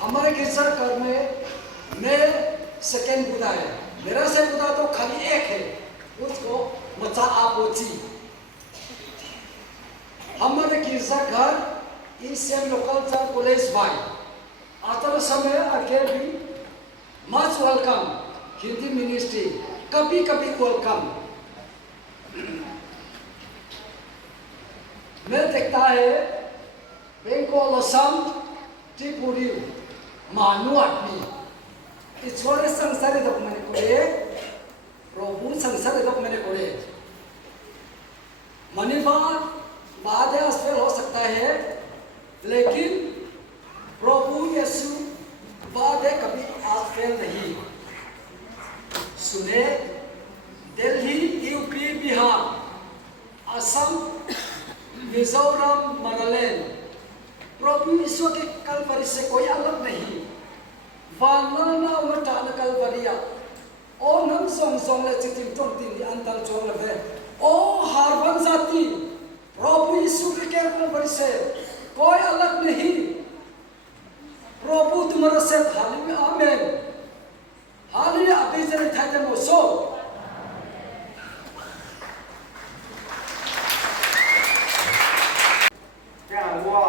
हमारे गिरजाघर में मैं सेकेंड बुधा है। मेरा से बुधा तो खाली एक है, उसको मचा आपोची। हमारे गिरजाघर ईसीएम लोकल चर्च कॉलेज भाई आता समय आगे भी मच वेलकम हिंदी मिनिस्ट्री, कभी कभी वेलकम। मैं देखता है बेंगोल असम त्रिपुरी मानु आदमी ईश्वर संसार दक मैंने कोरे प्रभु संसार दक मैंने कोरे मनीबार बाद अस्फेल हो सकता है, लेकिन प्रभु यीशु बाद कभी अस्फेल नहीं। सुने दिल्ली, यूपी, बिहार, असम, मिजोरम, नागालैंड, प्रभु यीशु के कलवरी से कोई अलग नहीं। वानना उठान कलवरिया ओ नम सोंग सोंग ले चितिम तोंग तीन अंतल चोंग ले ओ हारवन जाति प्रभु यीशु के कलवरी से कोई अलग नहीं। प्रभु तुम्हारा से हालेलुया आमेन हालेलुया। अभी जने थाते मोसो क्या हुआ?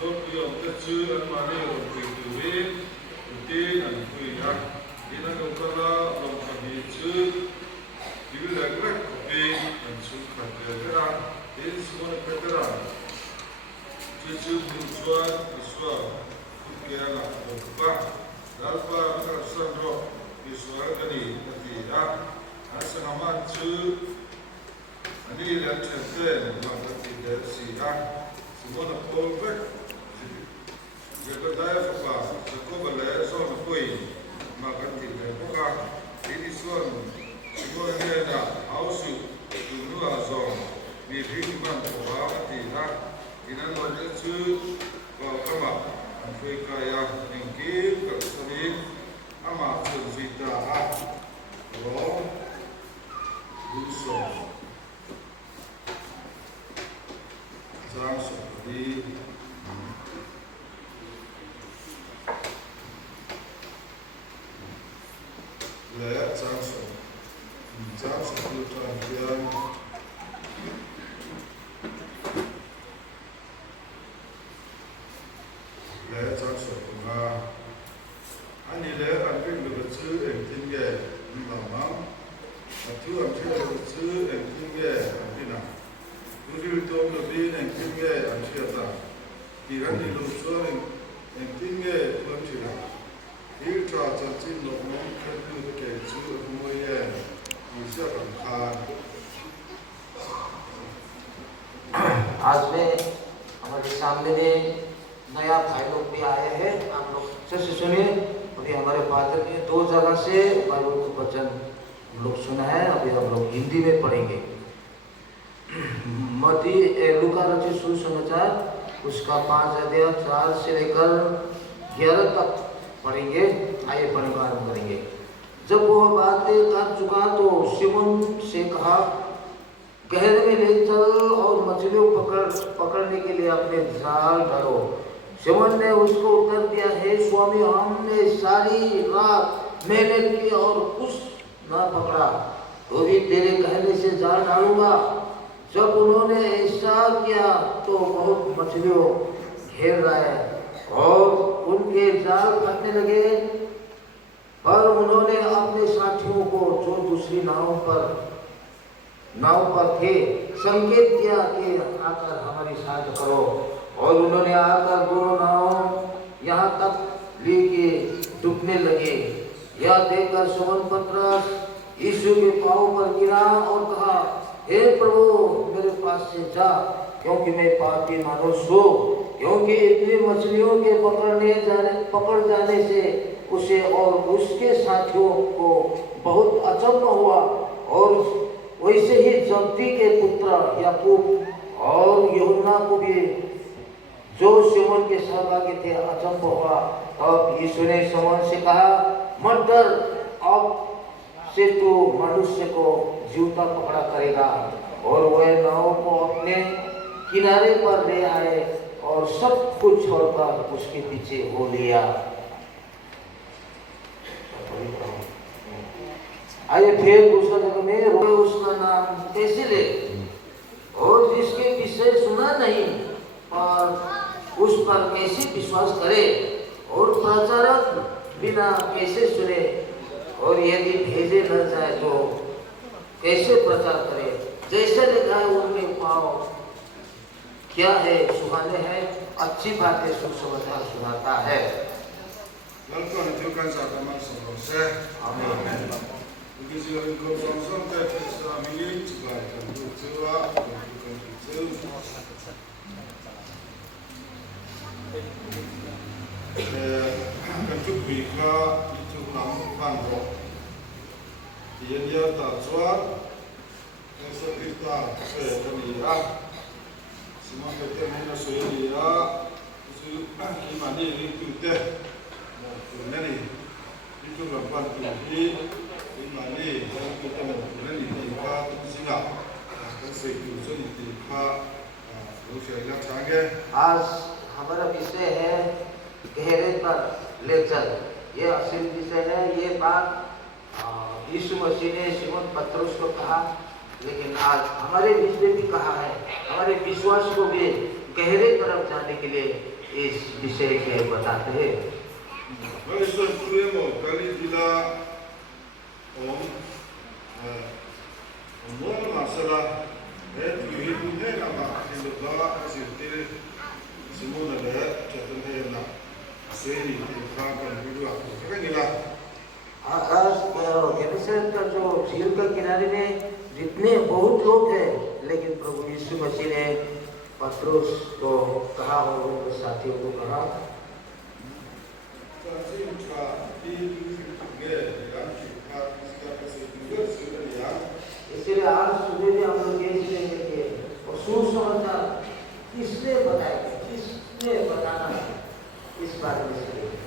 Số tiêu tất chư ăn mà đi ở quỷ tử vi, tin ăn quỷ ăn, tin ăn công tác lòng sạch đi chư, đi lại cái quỷ ăn xuống khát cái ra, tin xuống cái ra, chư chư buồn xuân xuân, kia là một ba, đại ba nó là xuân rồi, đi xuân cái gì á, anh sẽ làm ăn chư, anh đi làm chuyện tiền, làm cái gì để xí á. Semua nak perfect. Jika saya suka, suka boleh soal kui, maka tidak buka. Ini soal semua ini ada hausu, dulu azam, beriman bahwa tidak. Ini adalah tu kalau Afrika yang tinggi kesini, amat berbeda. Kalau busuk. Giang seperti layak giang seperti perhatian layak giang seperti ani layak anping berbeza tinggi lama, atau anping berbeza tinggi anpina. Tujuh tahun lebih yang tinggi ansiata, kiran di luar yang tinggi ansiata. Ilta jadi lokman kerja kerja semuanya bisa kan. आज में हमारे सामने में नया भाई लोग भी आए हैं, आप लोग अच्छे से सुनिए। अभी हमारे फादर ने 2 जगह से बाइबल का वचन हम लोग सुना है, अभी हम लोग हिंदी में पढ़ेंगे। मती लूका रचित सुसमाचार उसका 5 अध्याय 4 से लेकर 11 तक पढ़ेंगे। आइए पढ़ने का आरंभ करेंगे। जब वह बातें कर चुका तो सिमोन से कहा, गहरे में ले चल और मछलियों पकड़ने के लिए अपने जाल डालो। सिमोन ने उसको उत्तर दिया, हे स्वामी, हमने सारी रात मेहनत की और कुछ न पकड़ा, तो भी तेरे कहने से जाल डालूंगा। जब उन्होंने ऐसा किया तो बहुत मछलियों घेर आए और उनके जाल फटने लगे, पर उन्होंने अपने साथियों को जो दूसरी नाव पर थे संकेत दिया कि आकर हमारी सहायता करो, और उन्होंने आकर दोनों नाव यहाँ तक लेके डूबने लगे। यह देखकर सिमोन पतरस यीशु के पांव पर गिरा और कहा, हे प्रभु, मेरे पास से जा, क्योंकि मैं पापी मानुष हूँ। क्योंकि इतनी मछलियों के पकड़ जाने से उसे और उसके साथियों को बहुत अचंभा हुआ, और वैसे ही जब्दी के पुत्र याकूब और यूहन्ना को भी, जो सिमोन के सहभागी थे, अचंभा हुआ। तब यीशु ने सिमोन से कहा, मत डर, अब से तू मनुष्य को जीवता पकड़ा करेगा। और वह नाव को अपने किनारे पर ले आए और सब कुछ छोड़कर उसके पीछे हो लिया। आइए फिर दूसरा जगह में रोए उसका नाम कैसे ले, और जिसके विषय सुना नहीं और उस पर कैसे विश्वास करे, और प्रचारक बिना कैसे सुने, और यदि भेजे न जाए तो कैसे प्रचार करे। जैसे लिखा है उनमें पाओ क्या है, सुहाने हैं, अच्छी बातें सुसमाचार सुनाता है। Dia tak suat, kita sebenarnya semua kita mana sebenarnya kita ni itu deh, ni itu lapan tu ni ni kita mana ni kita singa, kita itu kita उसे चाहेंगे। आज हमारा विषय है गहरे पर ले चल। ये असल विषय है। ये बात यीशु मसीह ने सिमोन पतरस को कहा, लेकिन आज हमारे बीच में भी कहा है, हमारे विश्वास को भी गहरे तरफ जाने के लिए इस विषय के बताते हैं। 그래서 그의 뭐 갈리디라 뭐 마사라 내 뒤에 나가 진도가 실제 시몬을 저한테나 세리 파악을 비교하고 그러니까 गेनेसरेत का जो झील का किनारे में जितने बहुत लोग हैं, लेकिन प्रभु यीशु मसीह ने पतरस को कहा और उनके साथियों को कहा, इसलिए आज सुबह में हम लोग ये सीखेंगे कि सुसमाचार किसने बताया, किसने बताना इस बारे में सीखेंगे।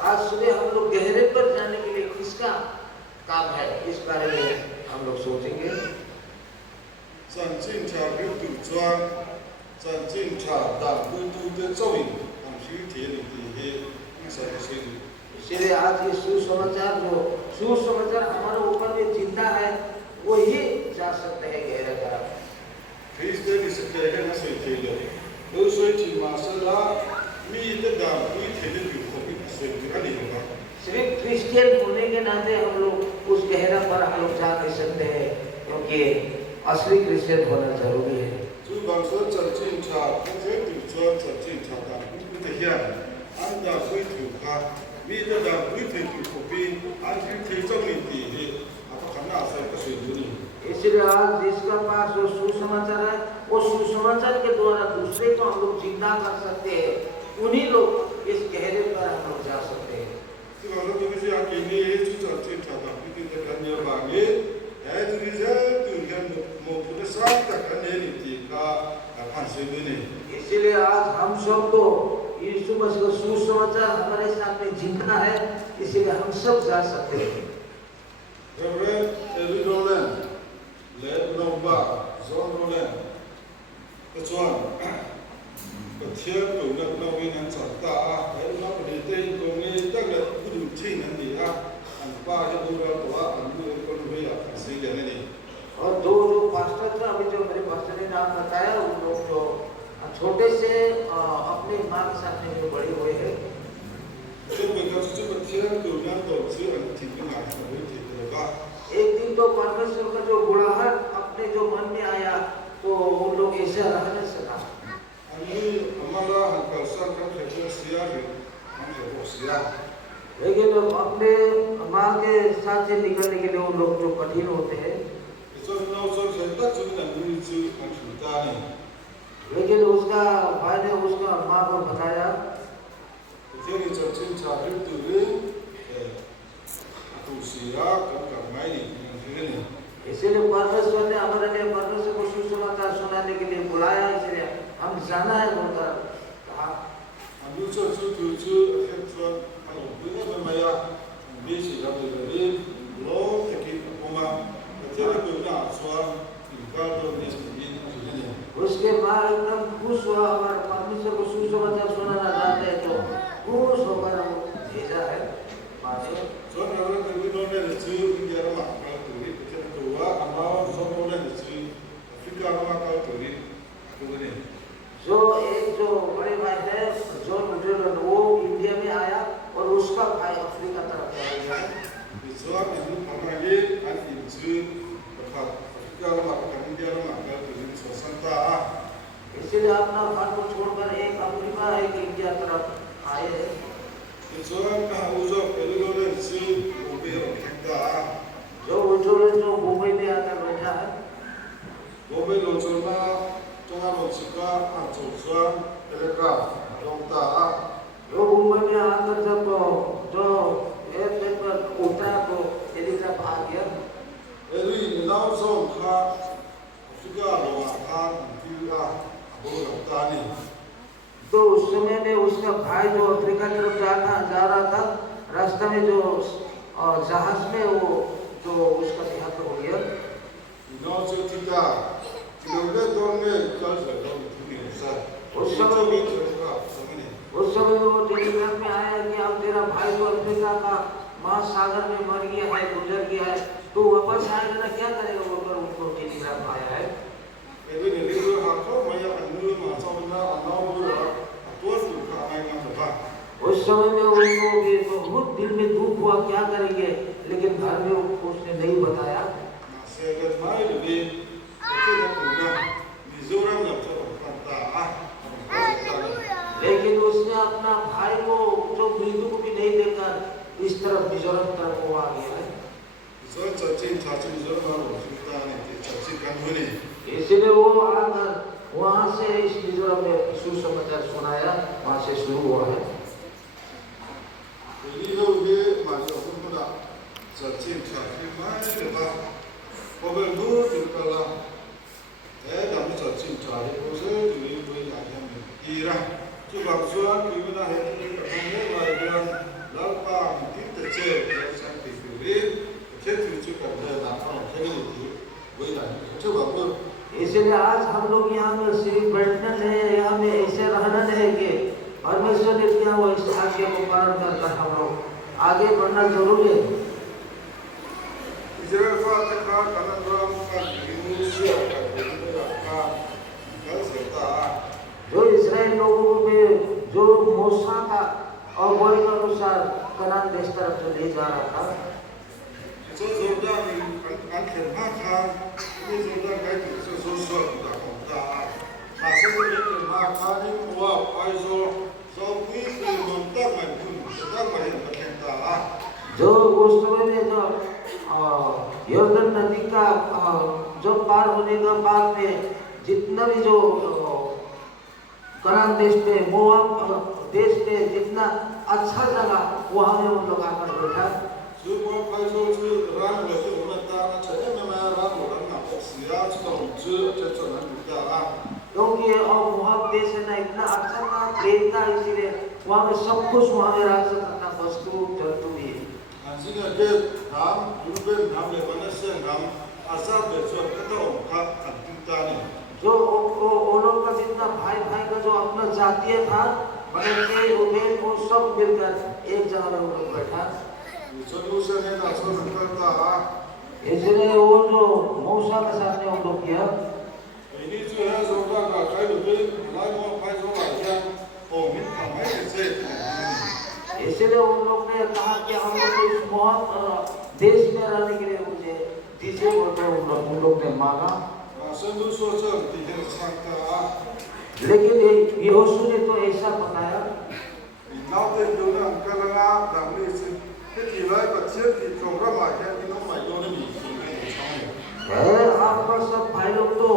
आज सुबह हम लोग गहरे पर जाने के लिए किसका काम है, इस बारे में हम लोग सोचेंगे। इसलिए आज ये सुसमाचार हमारे ऊपर में चिंता है, वो ही जा सकते हैं गहरे तरफ। सिर्फ क्रिश्चियन होने के नाते हम लोग उस गहरा पर हम लोग जा नहीं सकते हैं, क्योंकि असली क्रिश्चियन होना जरूरी है। इसलिए आज जिसका पास जो सुसमाचार है, वो सुसमाचार के द्वारा दूसरे को हम लोग जिंदा कर सकते हैं, उन्हीं लोग इस गहरे पर हम लोग जा सकते हैं। इसीलिए आज हम सबको यीशु मसीह का सुसमाचार हमारे सामने जिंदा है, इसीलिए हम सब जा सकते हैं। और दो जो पास्टर थे, अभी जो मेरे पास्टर ने नाम बताया, उन लोग जो छोटे से अपने माँ के सामने जो बड़े हुए हैं, एक दिन तो परमेश्वर का जो बुढ़ाहट अपने जो मन में आया, तो उन लोग ऐसा रह नहीं सका। लेकिन अपने माँ के साथ से निकलने के लिए वो लोग जो कठिन होते हैं, लेकिन उसका भाई ने उसका माँ को बताया, इसीलिए परमेश्वर ने हमारे लिए परमेश्वर को सुसमाचार सुनाने के लिए बुलाया, इसलिए हम जाना है बोलकर कहा। उसके बाद एकदम खुश हुआ, हमारे परमेश्वर को सुसमाचार सुनाना चाहते हैं, तो खुश होकर हम भेजा है। जो एक जो बड़े भाई है जॉन उजोलन, वो इंडिया में आया और उसका भाई अफ्रीका तरफ चला गया। इसीलिए अपना घर को छोड़कर एक अफ्रीका एक इंडिया तरफ आए हैं। जो उजोलन जो मुंबई में आकर बैठा है, जो मुंबई में आकर जब जो एयरप्लेन पर उतरा तो टेलीग्राफ आ गया। तो उस समय में उसका भाई जो अफ्रीका तरफ जा रहा था, रास्ते में जो जहाज में वो जो उसका देहांत हो गया। उस समय वो टेलीग्राफ में आया कि अब तेरा भाई जो अफ्रीका का महासागर में मर गया है, गुजर गया है, तो वापस आएगा ना क्या करेगा बोलकर उनको टेलीग्राम आया है। Cái này đi đưa hàng số mấy anh đưa mà sau đó nó đưa tôi tự khả năng làm được không? उस समय में उनको भी बहुत दिल में दुख हुआ, क्या करेंगे, लेकिन घर में उसने नहीं बताया। Sẽ gần mãi được đi, cái này cũng được, vì dù đang làm cho phần tả, लेकिन उसने अपना भाई को जो मृत्यु को भी नहीं देखकर इस तरफ मिजोरम तरफ वो आ गया है। rồi trở trên trả trên giữa mà chúng ta này thì trở trên căn hơn này. इसलिए वो आकर वहाँ से इस मिजोरम में सुसमाचार सुनाया, वहाँ से शुरू हुआ है। Đi đâu đi mà giờ không có đạo, trở trên trả trên mãi được ba, có về nước thì cả là thế làm trở trên trả thì có rất thì với nhà em mình đi ra, chứ bằng số thì người ta hết cái cả hai nước là đường lát ba mình tiếp từ chơi để sang thì từ đi, thế thì chứ còn giờ làm không thế cái gì với lại chứ bằng luôn. इसलिए आज हम लोग यहाँ में सिर्फ बैठना है, यहाँ में ऐसे रहना है कि परमेश्वर ने दिया हुआ इस आज्ञा को पालन करकर हम लोग आगे बढ़ना जरूरी है। Israel phát ra các năng các những sự các sự ta जो इस्राएल लोगों में जो मूसा का और वही के अनुसार कनान देश तरफ जो ले जा रहा था, số ra mình ăn thiệt hát khang bây giờ đang cái sự số làของta mà sẽ có những mà khá những qua ai do quý từ mình tác mạnh hiện ta जो उस समय में जो यर्दन नदी का जो पार होने का बाद में जितना भी जो कनान देश में मोआब देश में जितना अच्छा जगह वहाँ में उन लोग आकर बैठा। Chú có phải số chú ra người tôi muốn ta chế mà ra một lần nào có xía chứ còn chưa cho nó được ta क्योंकि और मोआब देश है ना इतना अच्छा था, प्रेम था, इसीलिए वहाँ में सब कुछ वहाँ में राज करना वस्तु जंतु भी है। Anh cái nam chúng bên nam để mà nó sẽ nam asap để cho cái đó khác anh chúng ta này जो वो लोग का जितना भाई भाई का जो अपना जातीय था, मनसे रूबेन वो सब मिलकर एक जगह में वो लोग बैठा। cho nó sẽ nên là số mình ta इसलिए वो जो मूसा के सामने वो लोग किया, ini tu है जो का cái được bên lại một phải số lại ra mình cảm thấy cái gì इसलिए उन लोग ने कहा कि हम लोग इस मोआब देश में रहने के लिए मुझे दीजिए बोलकर उन लोग ने मांगा। và sân núi số trường thì hiện sang ta लेकिन यहोशू ने तो ऐसा बताया, nào thì điều nào cái là đảng lý sự cái kỳ lại và chiếc thì trồng ra ngoài cái nó mày vô nó bị आपका सब भाई लोग तो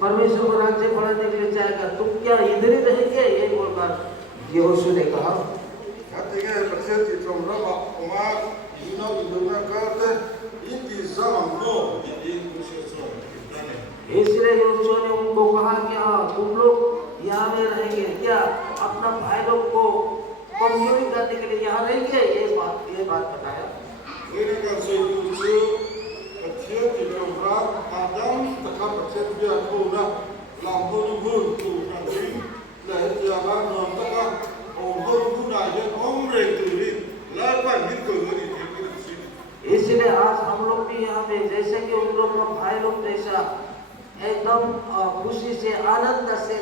परमेश्वर को राज्य बढ़ाने के लिए चाहेगा, तुम क्या इधर ही रहेंगे, ये बोलकर यहोशू ने कहा। Các cái vật chất thì trồng ra vào mà ý nó bị đúng là các cái ít thì ra bằng nô thì ít cũng sẽ rồi इसलिए यहोशू ने उनको कहा कि हाँ तुम लोग यहाँ में रहेंगे, क्या अपना भाई लोग को कमजोरी करने के लिए यहाँ रहेंगे, ये बात बताया। với nó càng xây dựng chưa vật chất thì trồng ra mà đang tất cả vật chất bây giờ thu ra làm hơn hơn thu ra chính để giờ ba người tất cả ổn hơn thu này cho ông rể từ đi lại phải biết từ cái gì इसलिए आज हम लोग भी यहाँ पे जैसे कि उन लोग का भाई लोग जैसा एकदम खुशी से आनंद से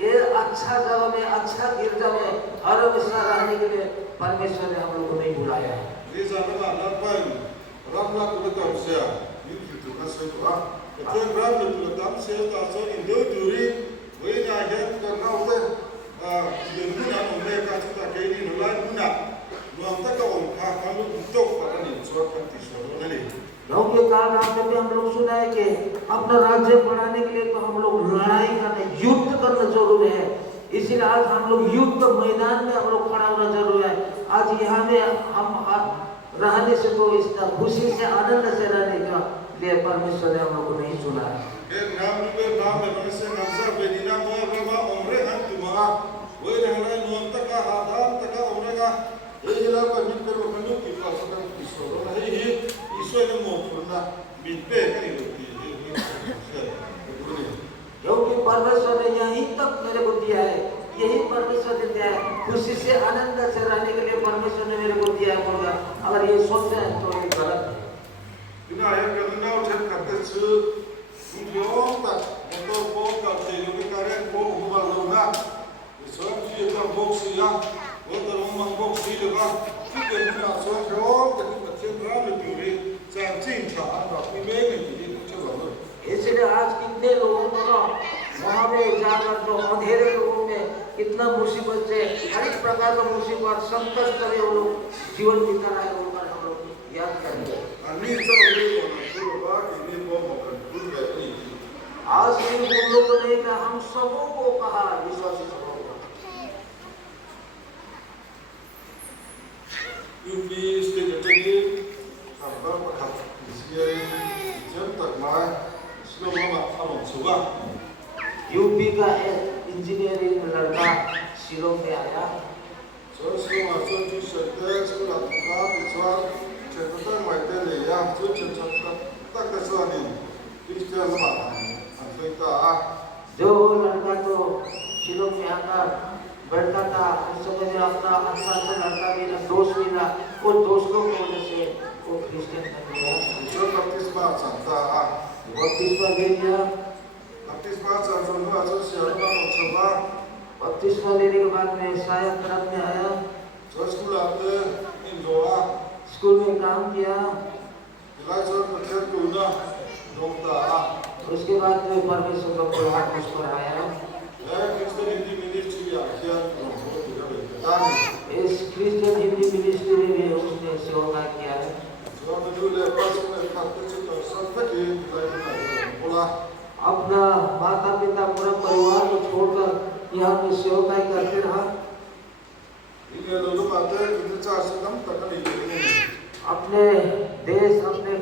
ये अच्छा जगह में अच्छा गिरजा में हर हमेशा रहने के लिए परमेश्वर ने हम लोग को नहीं बुलाया है। bây giờ nó là nó phải làm là cái tàu xe những cái thứ nó sẽ có cái chuyện làm được là tàu xe ta sẽ đi đưa từ đi với nhà dân còn nào thế đừng có nào ông này cả chúng ta cái đi nó lại cũng nặng mà tất cả ông khác hắn lúc chốt và anh nhìn xuống cái tỷ số đó này क्योंकि काल रात में भी हम लोग सुना है कि अपना राज्य बढ़ाने के लिए तो हम लोग लड़ाई करने युद्ध करना जरूरी है। इसीलिए आज हम लोग युद्ध मैदान में हम लोग खड़ा होना जरूरी है। आज यहाँ में हम रहने से तो इस खुशी से आनंद से रहने का लिए परमेश्वर ने हम लोग को नहीं चुना है। cái nam để nó sẽ nằm ra về đi nam mua ra mà ông rể hắn từ mà với này này nuông tất cả hạt đá tất cả ông này cả thế là phải biết cái một cái nước thì phải cái tỷ số đó là hay Israel nó một phần là bị bể cái này được thì क्योंकि परमेश्वर ने यहीं तक मेरे को दिया है, यही परमेश्वर ने दिया है, खुशी से आनंद से रहने के लिए परमेश्वर ने मेरे को दिया है बोलकर अगर ये सोच रहे हैं तो ये गलत है। cái này प्रकार का मुसीबत संकट करे वो लोग जीवन बिता रहे वो लोग हम लोग याद करेंगे। Ani tahu ni orang tua ini bawa makan pun begini. आज सिर्फ उन लोगों ने नहीं हम सबों को कहा विश्वासी सबों को। Ini setiap hari sampai pada disini jam tak mai selama malam subuh. UP का एक इंजीनियरिंग लड़का शिलोंग में आया। So selama tu sesuatu sekolah tukar bicara cerita mai dulu ya tu cerita tak kesuani istilah apa cerita जो लड़का तो शिलोंग में आकर बैठा था उस समय में अपना अच्छा सा लड़का मिला दोस्त मिला वो दोस्तों की वजह से वो क्रिश्चियन बन गया। so baptisma cerita बपतिस्मा ले लिया। baptisma cerita tu asal siapa mencoba बपतिस्मा लेने के बाद में ईसाई तरफ में आया। so sekolah tu Indoa school में काम किया। Elijah macam tu na dokter उसके बाद में परमेश्वर का बुलाहट मुझ पर आया। Kristen Hindi Ministry akhir nombor 3 इस क्रिश्चियन हिंदी मिनिस्ट्री में उसने सेवा किया है। so dulu lepas mereka cerita sampai ke bola अपना माता पिता पूरा परिवार को छोड़कर यहाँ पे सेवा करते रहा। ini lalu pada kita cakap sedang tak kali ini अपने देश अपने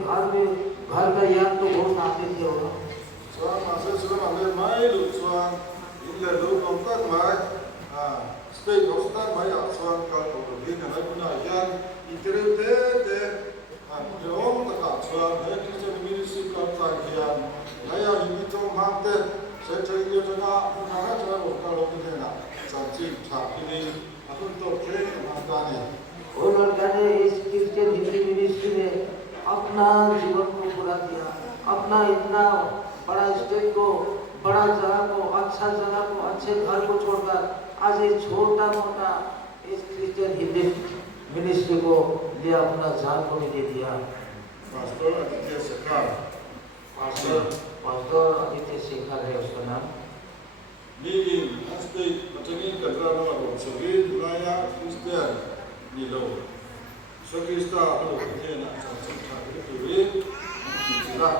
घर का याद तो बहुत आते थे वो। so masa sudah ambil mai lu so ini lalu kontak mai state hospital mai asal kalau pergi nak guna yang internet jom tak so Kristen Ministry kontak yang saya ini tu mampu saya cakap juga mana cakap kalau kita nak sanjib tak ini aku tu kena mampu ni वो लड़का ने इस Christian Hindi ministry में अपना जीवन को पूरा किया। अपना इतना बड़ा स्टेट को बड़ा जगह को अच्छा जगह को अच्छे घर को छोड़कर आज एक छोटा मोटा इस क्रिश्चियन हिंदी मिनिस्ट्री को लिए अपना जान को भी दे दिया। Pastor Aditya Sekar pastor Aditya Shekhar है उसका नाम। ni asli macam ni kerana orang sebagai wilayah Kristen ni lo so Kristen lo kita nak cakap itu sila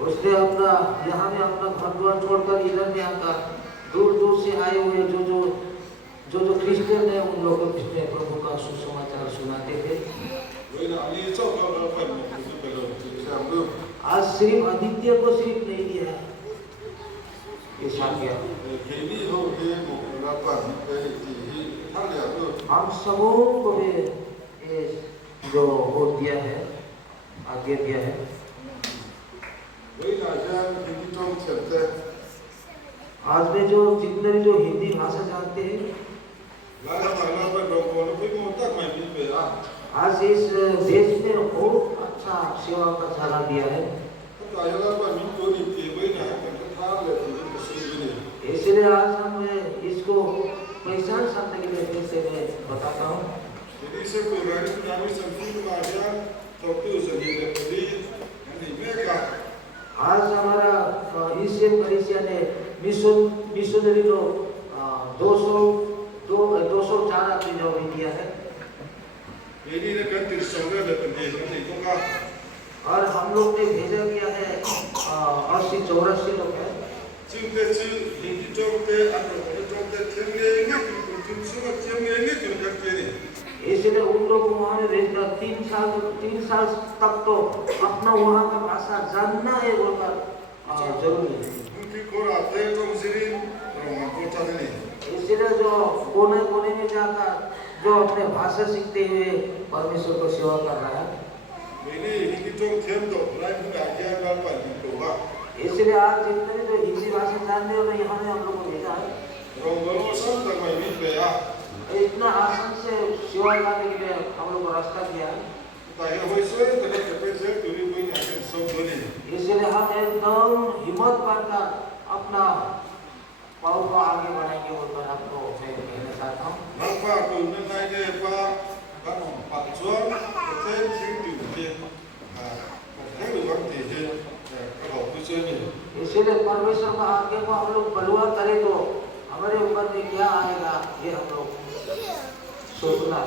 उसने अपना यहाँ में अपना घर द्वार छोड़कर इधर में आकर दूर दूर से आए हुए जो क्रिश्चियन है उन लोगों में प्रभु का सुसमाचार सुनाते थे। वही ना ani cakap apa ni itu kalau kita ambil आज सिर्फ आदित्य को सिर्फ नहीं दिया है ये साक्ष्य ini ho dia mau lakukan ini hal yang tu हम सबों को भी ये जो वो दिया है आगे दिया है। वही ना jangan ini tu cerita आज में जो जितने भी जो हिंदी भाषा जानते हैं lalu apa doktor itu mau tak main ini आज इस देश में बहुत अच्छा सेवा का चारा दिया है। Kaya apa ni tu ni tiba ni akan kata le tu ni इसलिए आज हम इसको पहचान सकने के लिए फिर से मैं बताता हूँ। jadi sekurang kami sampai kemarin waktu sendiri jadi ini mereka आज हमारा ईसीएम कलीसिया ने मिशनरी लोग 204 आदमी जो भी दिया है ini nak tersolat dan ini itu kan और हम लोग ने भेजा किया है 80-84 लोग हैं। cinta ini jomte atau jomte cemre ini tu semua cemre ini tu nak jadi इसलिए उन लोगों को वहाँ में भेजना 3 साल तक तो अपना वहाँ का भाषा जानना है बोलकर जरूरी है। mungkin korang ada komisirin orang kota ini इसलिए जो कोने कोने में जाकर जो अपने भाषा सीखते हुए परमेश्वर को सेवा कर रहा है। ini jomte tu lain pun ada yang apa itu bah इसलिए आज जितने भी जो हिंदी भाषा जानते हो यहाँ में हम लोग को भेजा है। orang berusaha tak main ini ya इतना आसान से सेवा करने के लिए हम लोग को रास्ता किया है। Saya hoisoi kalau kita tuli pun akan sombong. इसलिए हम एकदम हिम्मत करकर अपना पाँव को आगे बढ़ाएंगे बोलकर आपको मैं कहना चाहता हूँ। Bapa aku nengai dia apa kan Pak Juan kita sing tu dia. Kita luang dia kalau pusing ni. इसलिए परमेश्वर का आगे को हम लोग बलवा करें तो हमारे ऊपर में क्या आएगा ये हम लोग सोचना।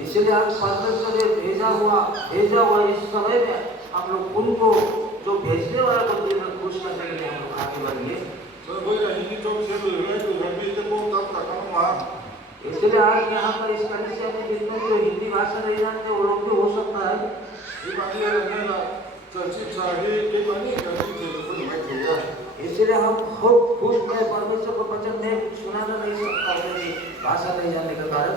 इसलिए आज परमेश्वर ने भेजा हुआ इस समय में हम लोग उनको जो भेजने वाला को दिल में खुश करने के लिए हम लोग आगे बढ़ेंगे। इसलिए आज यहाँ पर इस कलिसिया में जितने जो हिंदी भाषा नहीं जानते वो लोग भी हो सकता है। इसलिए हम खूब खुश में परमेश्वर को वचन में सुनाना नहीं सकता क्योंकि भाषा नहीं जानने के कारण।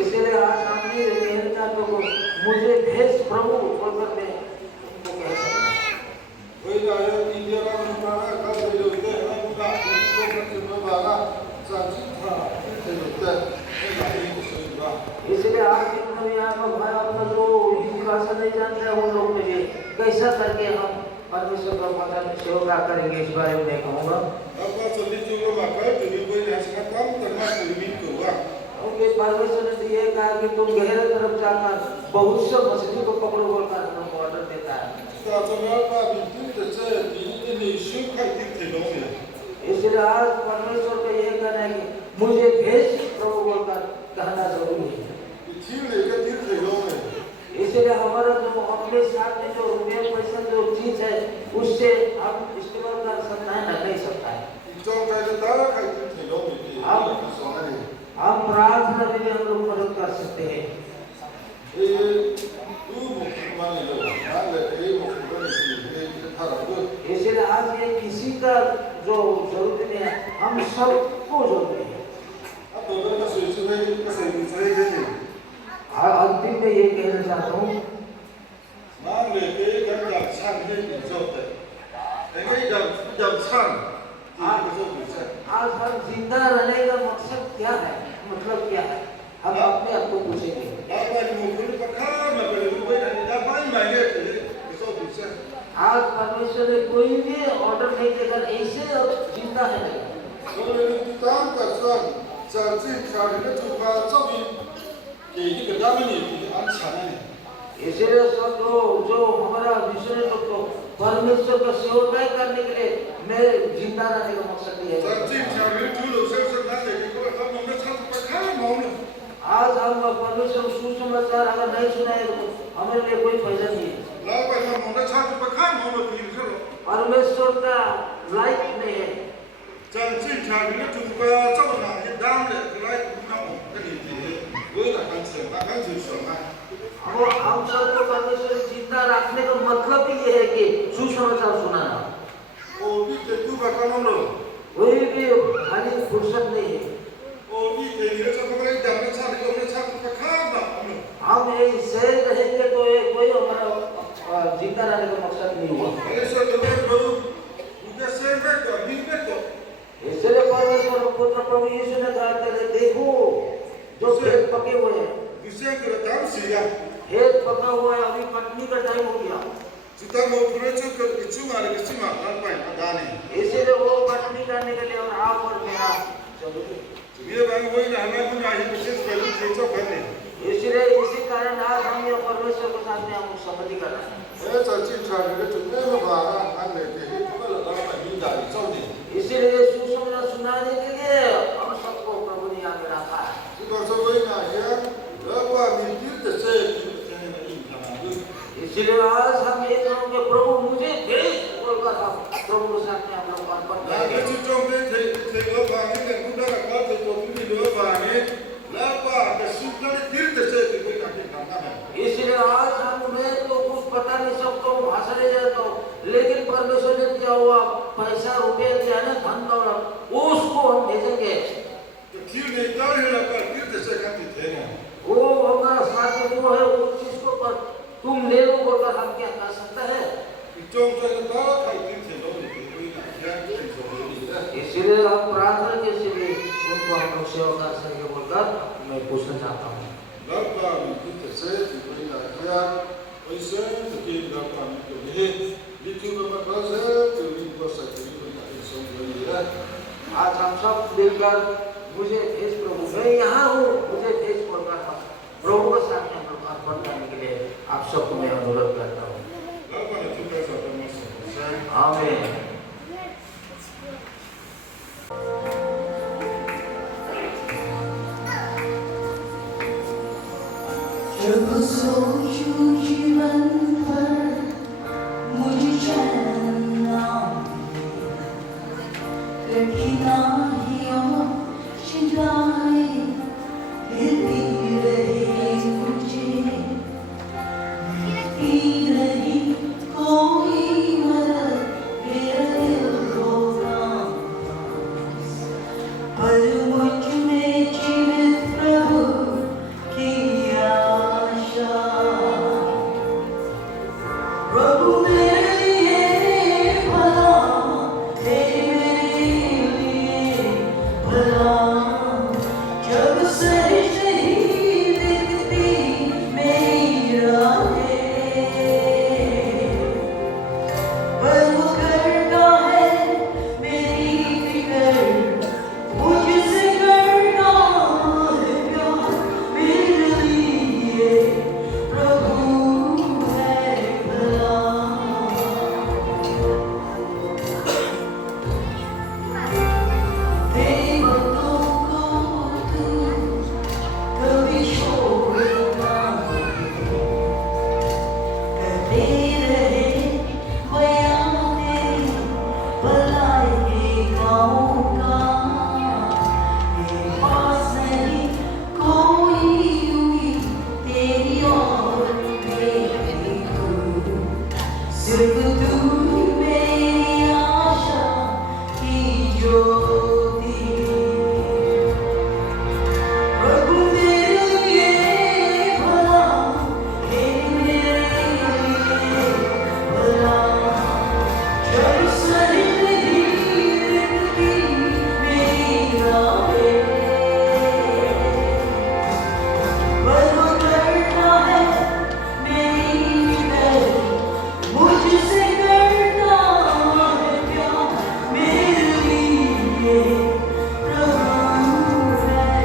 इसलिए आज हमने कहना को मुझे भेज प्रभु बोलकर मैं उनको कह सकता इसलिए आज यहाँ पर भाई अपना जो हिंदी भाषा नहीं जानते हैं उन लोग के लिए कैसा करके हम परमेश्वर का वचन सेवा करेंगे इस बारे में मैं कहूँगा। क्योंकि परमेश्वर ने ये कहा कि तुम गहरे तरफ जाकर बहुत से मछली को पकड़ो बोलकर हमको ऑर्डर देता है। इसलिए आज परमेश्वर का यह कहना है कि मुझे भेज प्रभु बोलकर कहना जरूरी है। इसलिए हमारा जो अपने साथ में जो रुपये पैसा जो चीज है उससे हम इस्तेमाल कर सकता है ना नहीं सकता है। हम प्रार्थना के लिए हम लोग मदद कर सकते हैं। इसलिए आज ये किसी का जो जरूरत नहीं है हम सबको जरूरत है। अंतिम में ये कहना चाहता हूँ आज हम जिंदा रहने का मकसद क्या है, मतलब क्या है, हम अपने आप को पूछेंगे। आज परमेश्वर ने कोई भी ऑर्डर नहीं देकर ऐसे जिंदा है इसलिए सब जो हमारा विषय तो परमेश्वर का सेवा करने के लिए मैं जिंदा रहने का मकसद नहीं है। आज हम परमेश्वर सुसमाचार अगर नहीं सुनाए तो हमारे लिए कोई फायदा नहीं है। परमेश्वर का लाइक नहीं है। हम सबको परमेश्वर जिंदा रखने का मतलब ही ये है कि सुसमाचार सुनाना। कोई भी खाली फुर्सत नहीं है। हम ऐसे रहेंगे तो कोई हमारा जिंदा रहने का मकसद नहीं हुआ। इसलिए परमेश्वर पुत्र प्रभु यीशु ने कहा देखो जो खेत पके हुए हैं, खेत पका हुआ है, अभी कटनी का टाइम हो गया। इसलिए वो कटनी करने के लिए और आप और मेरा इसलिए इसी कारण आज हम ये परमेश्वर के साथ में हम संगति कर रहे हैं। इसीलिए सुसमाचार सुनाने के लिए हम सबको प्रभु ने आगे रखा है। इसलिए आज हम ये कहोगे प्रभु मुझे भेज बोलकर हम प्रभु के सामने हम लोग अर्पण करेंगे। इसलिए आज मैं तो कुछ पता नहीं सकता हूँ, भाषा नहीं जानता हूँ, लेकिन परमेश्वर ने दिया हुआ पैसा रुपये दिया है ना धन दौलत उसको हम भेजेंगे। वो हमारा साथ में जो है उस चीज को पर तुम ले लो बोलकर हम क्या कर सकते हैं। इसलिए हम प्रार्थना के लिए उनको हम लोग सेवा कर सकेंगे बोलकर मैं पूछना चाहता हूँ। आज हम सब मिलकर मुझे भेज प्रभु, मैं यहाँ हूँ, मुझे भेज बोलकर हम प्रभु के सामने हम लोग अर्पण करने के लिए आप सबको मैं अनुरोध करता हूँ। आमीन। प्रभु सोचूं जीवन भर मुझे चैन ना मिले, कठिनाइयों चिंताएं हिलती रहे मुझे, मिलती नहीं कोई मदद मेरा दिल होगा, पर मुझ में जीवित प्रभु की आशा। प्रभु मेरे लिए भला, तेरे लिए भला, जब सहज नहीं दिखती मेरी राहें, पर वो करता है मेरी फिक्र, मुझसे करता है प्यार, मेरे लिए प्रभु है भला। तेरी बातों को तू कभी छोड़ना नहीं, करते रहे बयां तेरी भलाई के गाँव का, मेरे पास नहीं कोई उम्मीद तेरी और मेरी तू, सिर्फ तू मेरी आशा की ज्योति। प्रभु मेरे लिए भला, मेरे लिए भला, जब सहज नहीं दिखती मेरी राहें, पर वो करता है मेरी फिक्र, मुझसे करता है प्यार, मेरे लिए प्रभु है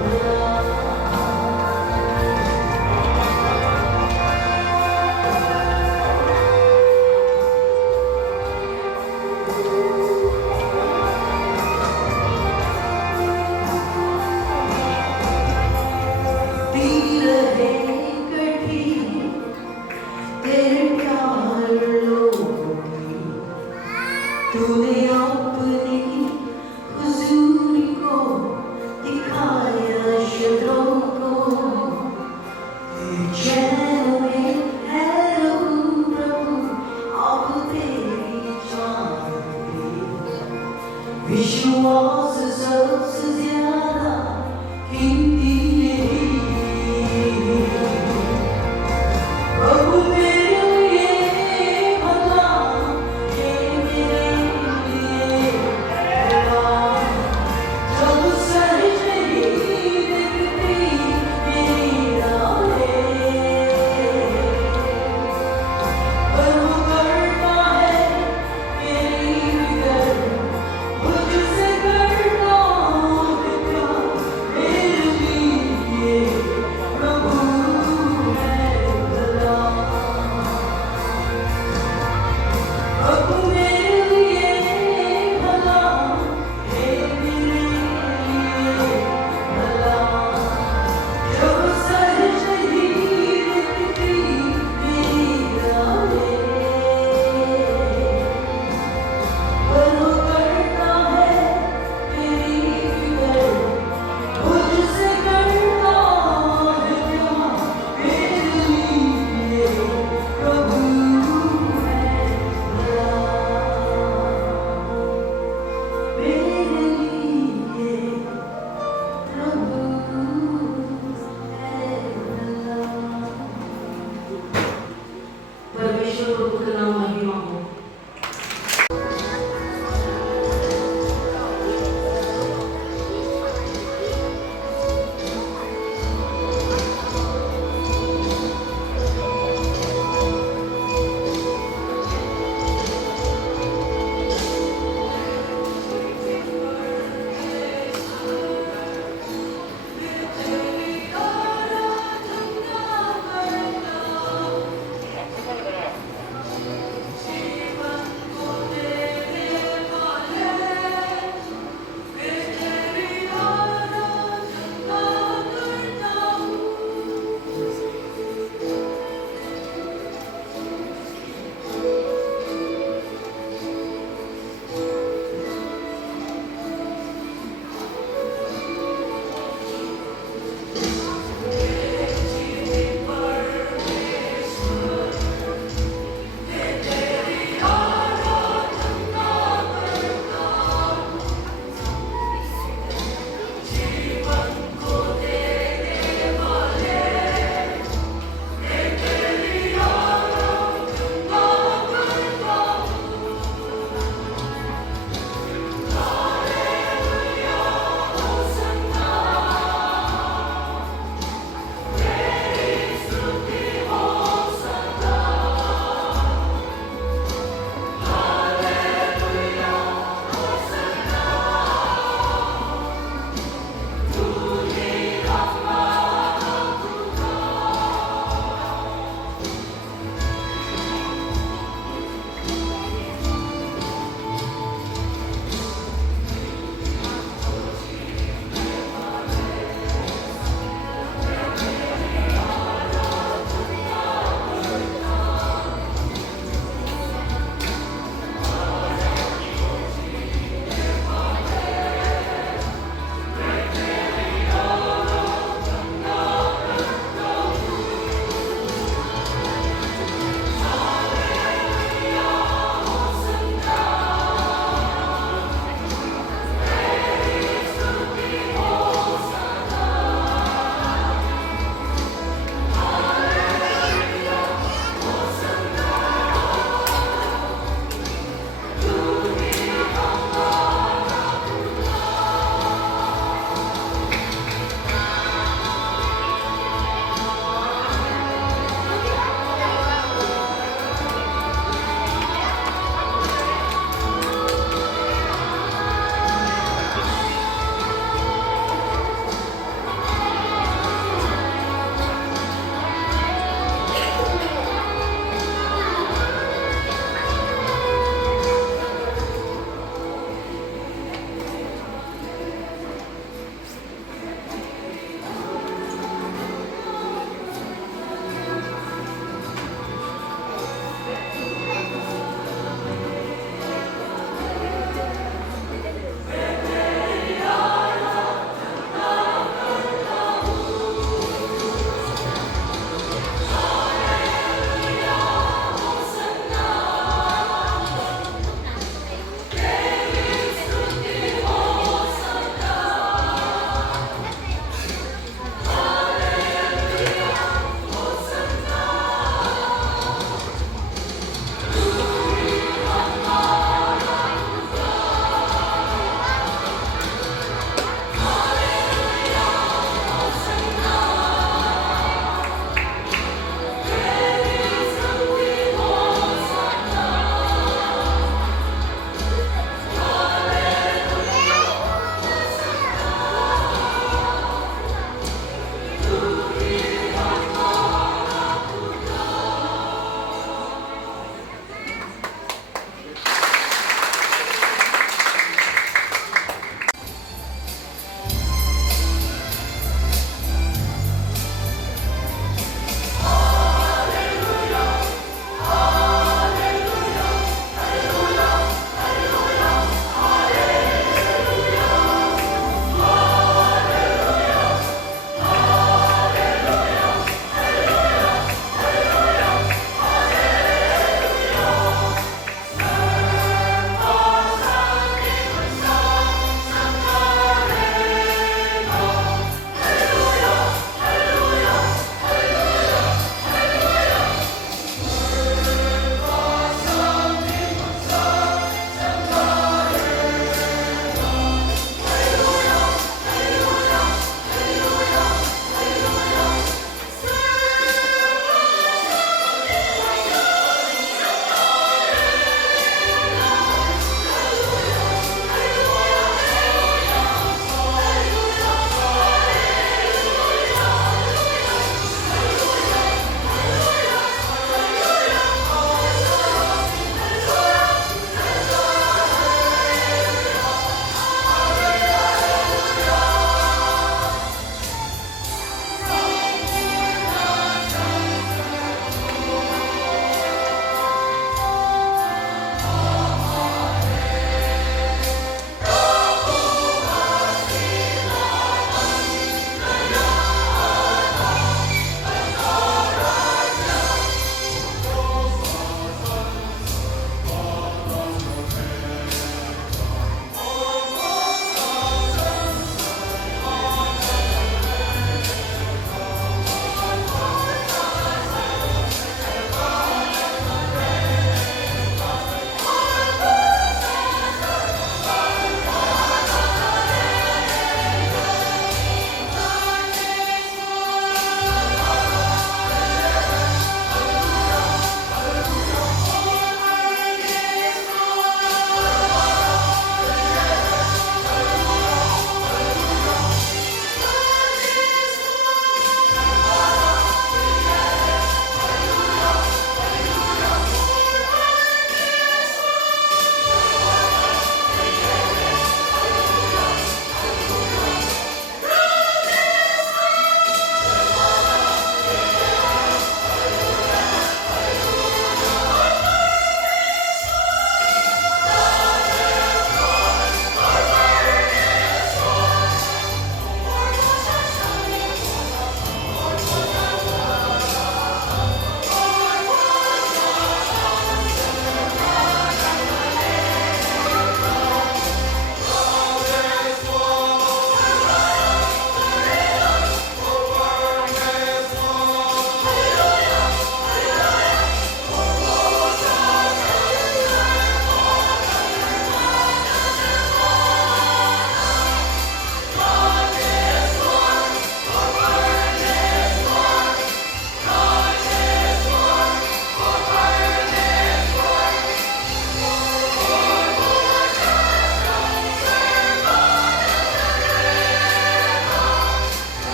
भला। तीर है कठिन तेरे प्यार लोगी, तूने अपनी हुजूरी को दिखाया शत्रुओं को, तेरे चैन में है रहूं प्रभु, अब तेरी चांदी, विश्वास सबसे ज्यादा कीमती यही